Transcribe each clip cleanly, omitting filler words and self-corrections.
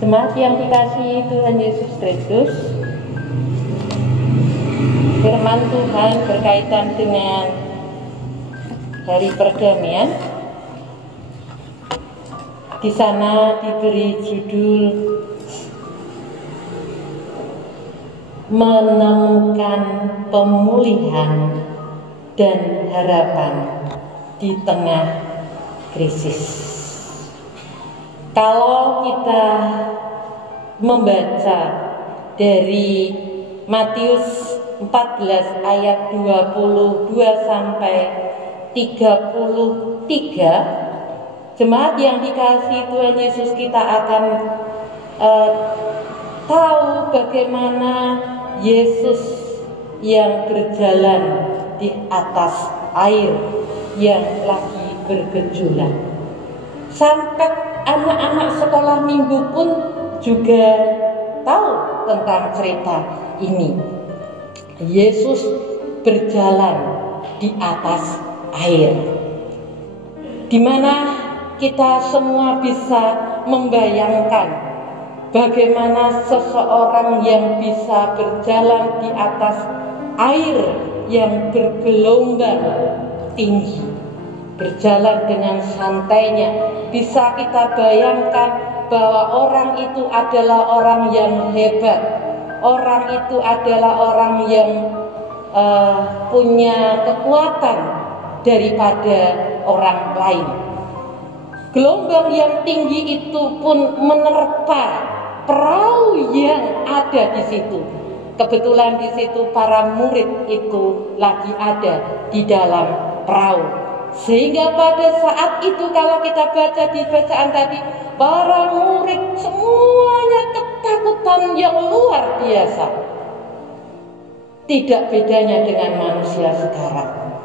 Jemaat yang dikasihi Tuhan Yesus Kristus, firman Tuhan berkaitan dengan hari perdamaian. Di sana diberi judul menemukan pemulihan dan harapan di tengah krisis. Kalau kita membaca dari Matius 14 ayat 22 sampai 33, jemaat yang dikasihi Tuhan Yesus, kita akan tahu bagaimana Yesus yang berjalan di atas air yang lagi bergejolak. Sampai anak-anak sekolah minggu pun juga tahu tentang cerita ini. Yesus berjalan di atas air, di mana kita semua bisa membayangkan bagaimana seseorang yang bisa berjalan di atas air yang bergelombang tinggi, berjalan dengan santainya. Bisa kita bayangkan bahwa orang itu adalah orang yang hebat, orang itu adalah orang yang punya kekuatan daripada orang lain. Gelombang yang tinggi itu pun menerpa perahu yang ada di situ. Kebetulan di situ para murid itu lagi ada di dalam perahu. Sehingga pada saat itu kalau kita baca di bacaan tadi, para murid semuanya ketakutan yang luar biasa. Tidak bedanya dengan manusia sekarang.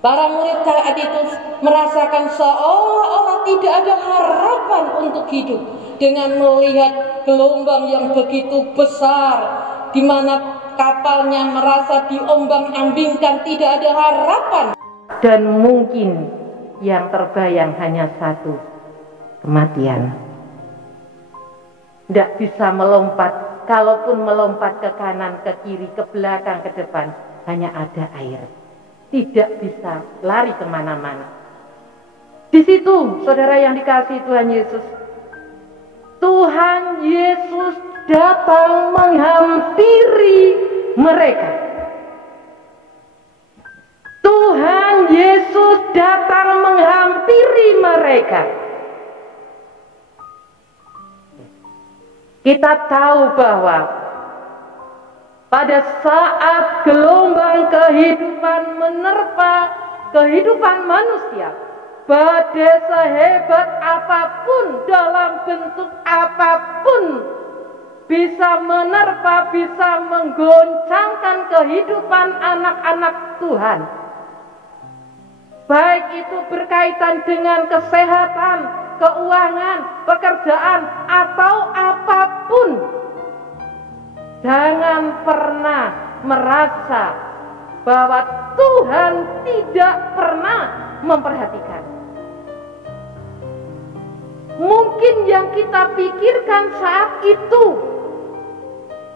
Para murid saat itu merasakan seolah-olah tidak ada harapan untuk hidup dengan melihat gelombang yang begitu besar, di mana kapalnya merasa diombang-ambingkan, tidak ada harapan. Dan mungkin yang terbayang hanya satu, kematian. Tidak bisa melompat, kalaupun melompat ke kanan, ke kiri, ke belakang, ke depan, hanya ada air. Tidak bisa lari kemana-mana. Di situ, saudara yang dikasihi Tuhan Yesus, Tuhan Yesus datang menghampiri mereka. Tuhan Yesus datang menghampiri mereka. Kita tahu bahwa pada saat gelombang kehidupan menerpa kehidupan manusia, badai sehebat apapun, dalam bentuk apapun, bisa menerpa, bisa menggoncangkan kehidupan anak-anak Tuhan. Baik itu berkaitan dengan kesehatan, keuangan, pekerjaan, atau apapun. Jangan pernah merasa bahwa Tuhan tidak pernah memperhatikan. Mungkin yang kita pikirkan saat itu,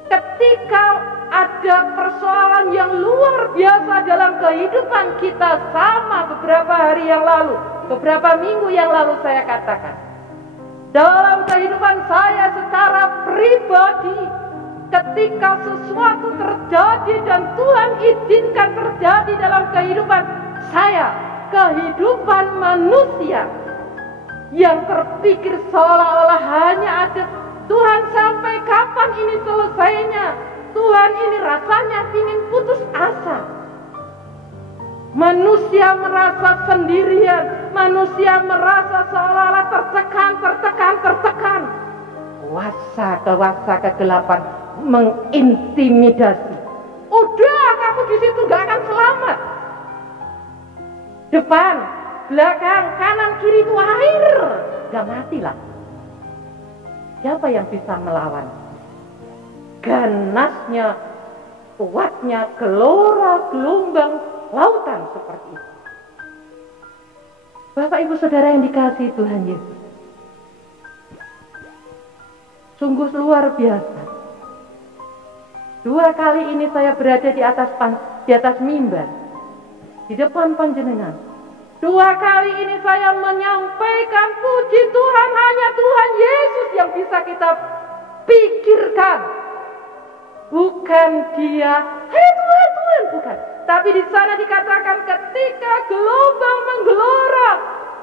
ketika ada persoalan yang luar biasa dalam kehidupan kita, sama beberapa hari yang lalu, beberapa minggu yang lalu saya katakan, dalam kehidupan saya secara pribadi, ketika sesuatu terjadi dan Tuhan izinkan terjadi dalam kehidupan saya, kehidupan manusia yang terpikir seolah-olah hanya ada Tuhan, sampai kapan ini selesainya? Tuhan, ini rasanya ingin putus asa. Manusia merasa sendirian, manusia merasa seolah-olah tertekan. Kuasa kegelapan mengintimidasi. Udah, kamu di situ gak akan selamat. Depan, belakang, kanan, kiri itu air, gak matilah. Siapa yang bisa melawan? Ganasnya, kuatnya gelora gelombang lautan seperti itu. Bapak Ibu Saudara yang dikasihi Tuhan Yesus, Sungguh luar biasa. 2 kali ini saya berada di atas mimbar, di depan panjenengan. 2 kali ini saya menyampaikan puji Tuhan, hanya Tuhan Yesus yang bisa kita pikirkan. Bukan dia, hei Tuhan, Tuhan, bukan. Tapi di sana dikatakan ketika gelombang menggelora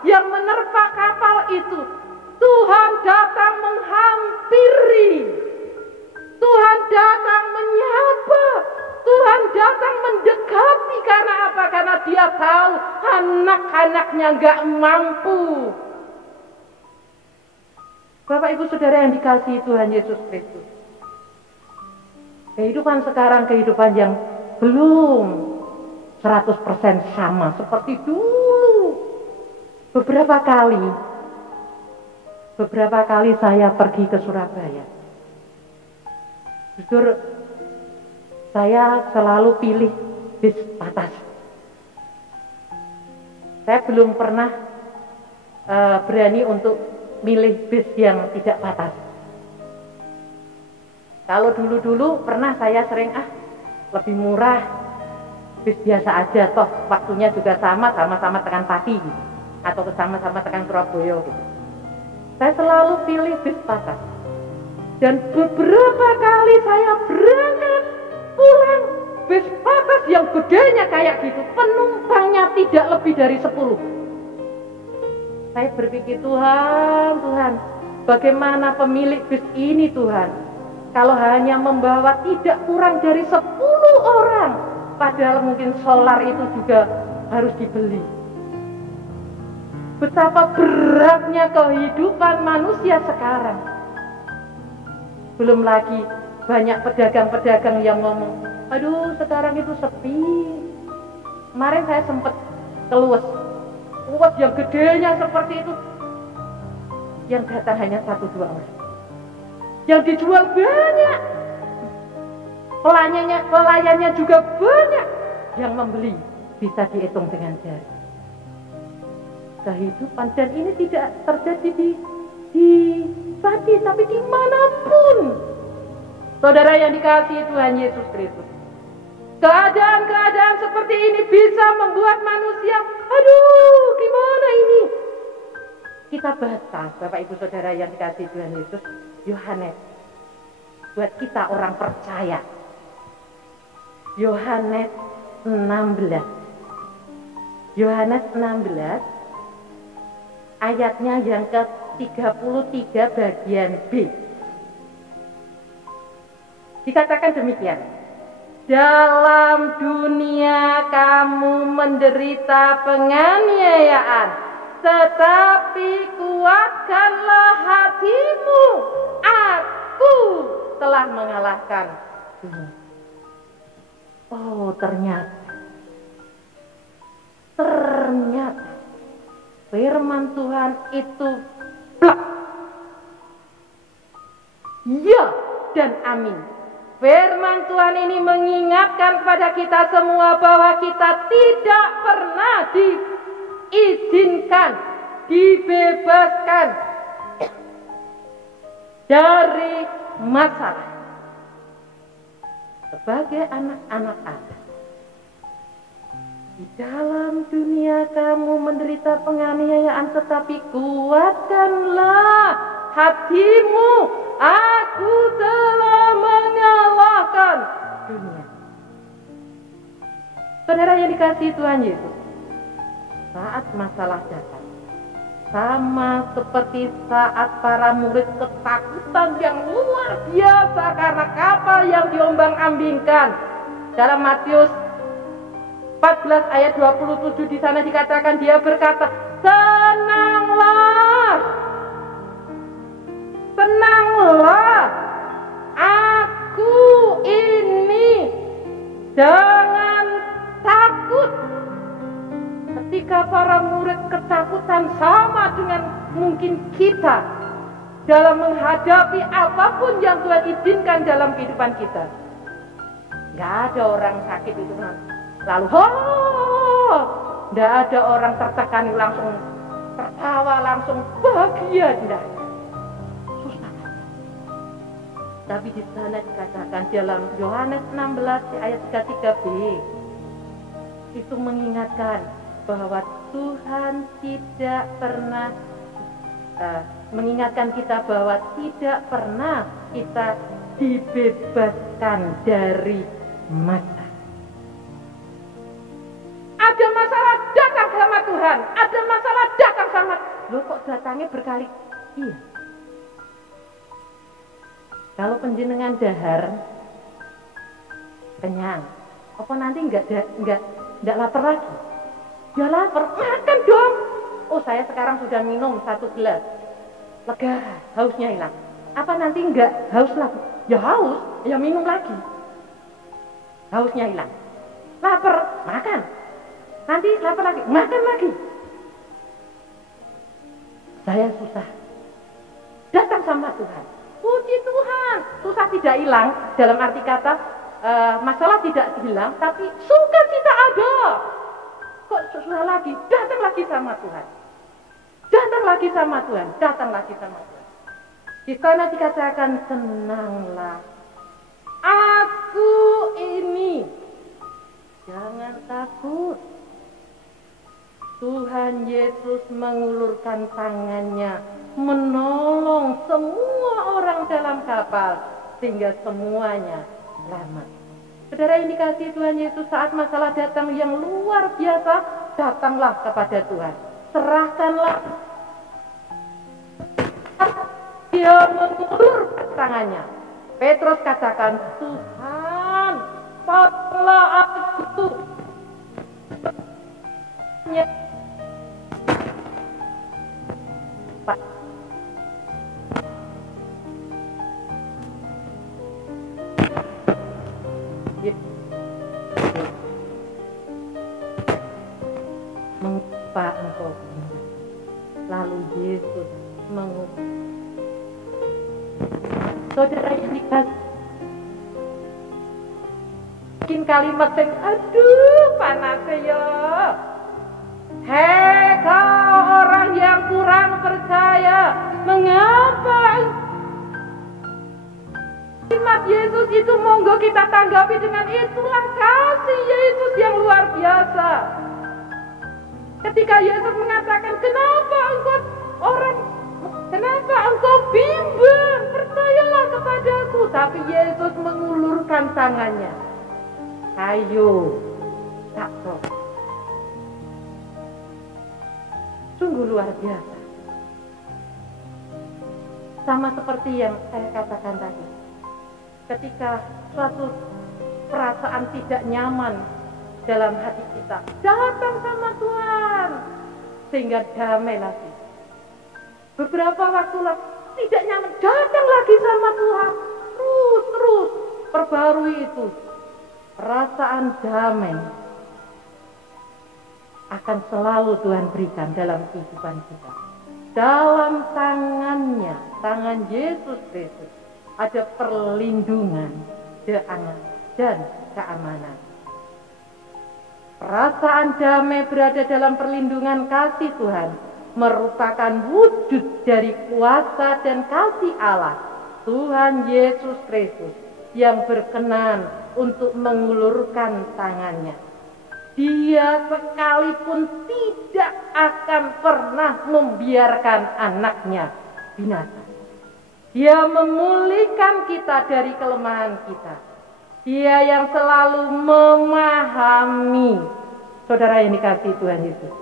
yang menerpa kapal itu, Tuhan datang menghampiri. Tuhan datang menyapa. Tuhan datang mendekati. Karena apa? Karena dia tahu anak-anaknya gak mampu. Bapak Ibu Saudara yang dikasihi Tuhan Yesus Kristus, kehidupan sekarang kehidupan yang belum 100% sama seperti dulu. Beberapa kali saya pergi ke Surabaya. Jujur, saya selalu pilih bis patas. Saya belum pernah berani untuk milih bis yang tidak patas. Kalau dulu-dulu pernah saya sering lebih murah bis biasa aja, toh waktunya juga sama-sama tekan Pati gitu, atau sama-sama tekan Surabaya gitu. Saya selalu pilih bis patas. Dan beberapa kali saya berangkat pulang bis patas yang gedenya kayak gitu, penumpangnya tidak lebih dari 10. Saya berpikir, Tuhan, bagaimana pemilik bis ini Tuhan, kalau hanya membawa tidak kurang dari 10 orang, padahal mungkin solar itu juga harus dibeli. Betapa beratnya kehidupan manusia sekarang. Belum lagi banyak pedagang-pedagang yang ngomong, aduh sekarang itu sepi. Kemarin saya sempat keluas yang gedenya seperti itu, yang datang hanya 1-2 orang, yang dijual banyak, pelayannya juga banyak, yang membeli bisa dihitung dengan jari. Kehidupan, dan ini tidak terjadi di Pati, tapi dimanapun. Saudara yang dikasihi Tuhan Yesus Kristus, keadaan-keadaan seperti ini bisa membuat manusia, aduh gimana ini. Kita baca, Bapak Ibu Saudara yang dikasihi Tuhan Yesus, Yohanes, buat kita orang percaya, Yohanes 16. Yohanes 16 ayatnya yang ke-33 bagian B. Dikatakan demikian, dalam dunia kamu menderita penganiayaan, tetapi kuatkanlah hatimu, aku telah mengalahkan dunia. Oh, ternyata firman Tuhan itu plak. Ya dan amin. Firman Tuhan ini mengingatkan kepada kita semua bahwa kita tidak pernah diizinkan, dibebaskan dari masalah. Sebagai anak-anak Allah, di dalam dunia kamu menderita penganiayaan, tetapi kuatkanlah hatimu, aku telah mengalahkan dunia. Saudara yang dikasihi Tuhan Yesus, saat masalah datang, sama seperti saat para murid ketakutan yang luar biasa karena kapal yang diombang-ambingkan. Dalam Matius 14 ayat 27 di sana dikatakan, dia berkata, tenanglah, aku ini, jangan takut. Ketika para murid ketakutan sama dengan mungkin kita dalam menghadapi apapun yang Tuhan izinkan dalam kehidupan kita. Gak ada orang sakit itu lalu gak ada orang tertekan langsung tertawa, langsung bahagia, tidak. Susah. Tapi di sana dikatakan dalam Yohanes 16 ayat 33b, itu mengingatkan bahwa Tuhan tidak pernah mengingatkan kita bahwa tidak pernah kita dibebaskan dari masa. Ada masalah datang sama Tuhan, ada masalah datang sama. Loh kok datangnya berkali? Iya. Kalau penjenengan dahar kenyang, apa nanti enggak lapar lagi? Ya lapar, makan dong. Oh saya sekarang sudah minum 1 gelas, lega, hausnya hilang. Apa nanti enggak haus lagi? Ya haus, ya minum lagi. Hausnya hilang. Lapar, makan. Nanti lapar lagi, makan lagi. Saya susah. Datang sama Tuhan. Puji Tuhan, susah tidak hilang. Dalam arti kata, masalah tidak hilang, tapi sukacita ada. Kok susah lagi? Datang lagi sama Tuhan. Datang lagi sama Tuhan. Datang lagi sama Tuhan. Di sana dikatakan, tenanglah. Aku ini. Jangan takut. Tuhan Yesus mengulurkan tangannya, menolong semua orang dalam kapal, sehingga semuanya selamat. Saudara yang dikasihi Tuhan Yesus, saat masalah datang yang luar biasa, datanglah kepada Tuhan. Serahkanlah. Dia mengulur tangannya. Petrus katakan, Tuhan, tolonglah aku. Mengapa engkau bimbang? Lalu Yesus mengubah. Saudara yang dikasih, mungkin kalimat yang aduh panasnya ya. Hei kau orang yang kurang percaya, mengapa? Kalimat Yesus itu monggo kita tanggapi dengan itulah kasih Yesus yang luar biasa. Ketika Yesus mengatakan, kenapa engkau bimbang? Percayalah kepadaku. Tapi Yesus mengulurkan tangannya. Ayo, takut. Sungguh luar biasa. Sama seperti yang saya katakan tadi. Ketika suatu perasaan tidak nyaman dalam hati kita, datang sama Tuhan sehingga damai lagi. Beberapa waktu lagi tidak nyaman, datang lagi sama Tuhan, terus perbarui itu. Perasaan damai akan selalu Tuhan berikan dalam kehidupan kita. Dalam tangannya, tangan Yesus Kristus, ada perlindungan, dan keamanan. Perasaan damai berada dalam perlindungan kasih Tuhan merupakan wujud dari kuasa dan kasih Allah Tuhan Yesus Kristus yang berkenan untuk mengulurkan tangannya. Dia sekalipun tidak akan pernah membiarkan anaknya binasa. Dia memulihkan kita dari kelemahan kita. Dia yang selalu memahami. Saudara yang dikasihi Tuhan Yesus,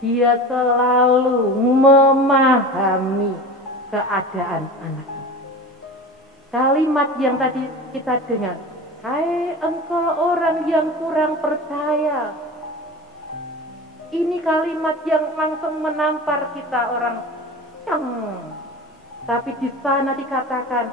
Dia selalu memahami keadaan anaknya. Kalimat yang tadi kita dengar, hai engkau orang yang kurang percaya. Ini kalimat yang langsung menampar kita orang. Tapi di sana dikatakan,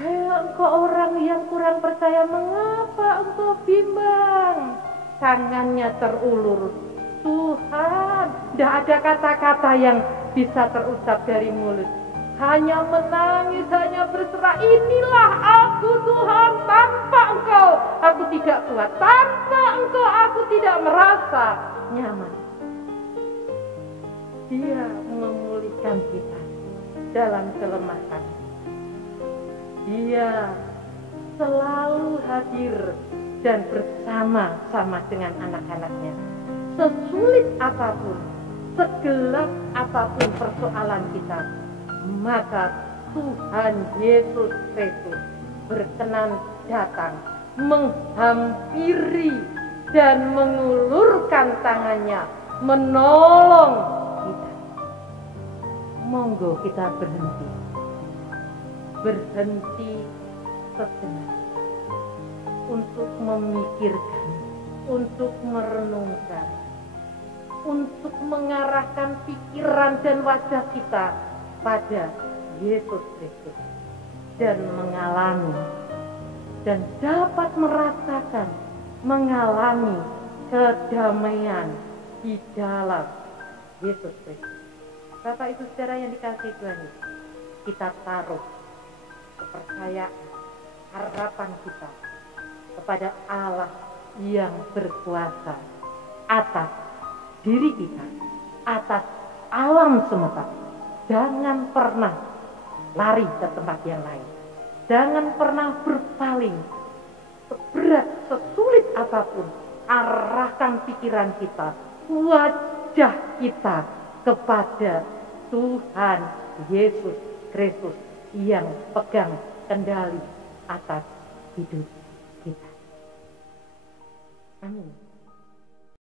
hai engkau orang yang kurang percaya, mengapa engkau bimbang? Tangannya terulur. Tuhan, tidak ada kata-kata yang bisa terucap dari mulut. Hanya menangis, hanya berserah. Inilah aku Tuhan, tanpa engkau aku tidak kuat. Tanpa engkau aku tidak merasa nyaman. Dia memulihkan kita dalam kelemahan. Dia selalu hadir dan bersama-sama dengan anak-anaknya. Sesulit apapun, segelap apapun persoalan kita, maka Tuhan Yesus Kristus berkenan datang, menghampiri dan mengulurkan tangannya, menolong kita. Monggo kita berhenti sejenak untuk memikirkan, untuk merenungkan, untuk mengarahkan pikiran dan wajah kita pada Yesus Kristus dan mengalami dan dapat merasakan, mengalami kedamaian di dalam Yesus Kristus. Bapak Ibu Saudara yang dikasihi Tuhan, kita taruh kepercayaan, harapan kita kepada Allah yang berkuasa atas diri kita, atas alam semesta. Jangan pernah lari ke tempat yang lain. Jangan pernah berpaling. Seberat, sesulit apapun, arahkan pikiran kita, wajah kita kepada Tuhan Yesus Kristus yang pegang kendali atas hidup kita. Amin.